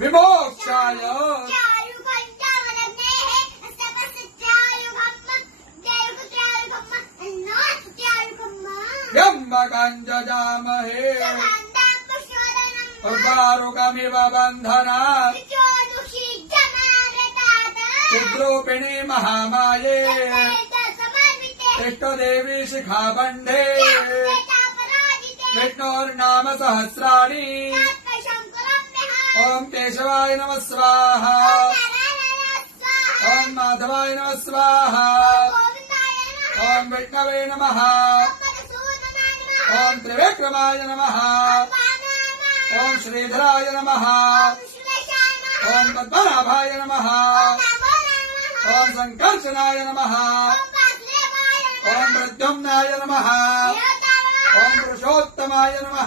विमोक्षाय त्र्यम्बकञ्जजामहे उर्वारुकमिव बन्धनात् चिद्रूपिणी महामाये इष्टदेवी शिखाबन्धे विष्णोर्नाम सहस्राणि ओम केशवाय नमः स्वाहा ओम माधवाय नमः स्वाहा ओम विष्णवे नमः ओम त्रिविक्रमाय नमः ओम श्रीधराय नमः ओम पद्मनाभाय नमः ओम संकर्षणाय नमः ओम प्रद्युम्नाय नमः ओम पुरुषोत्तमाय नमः।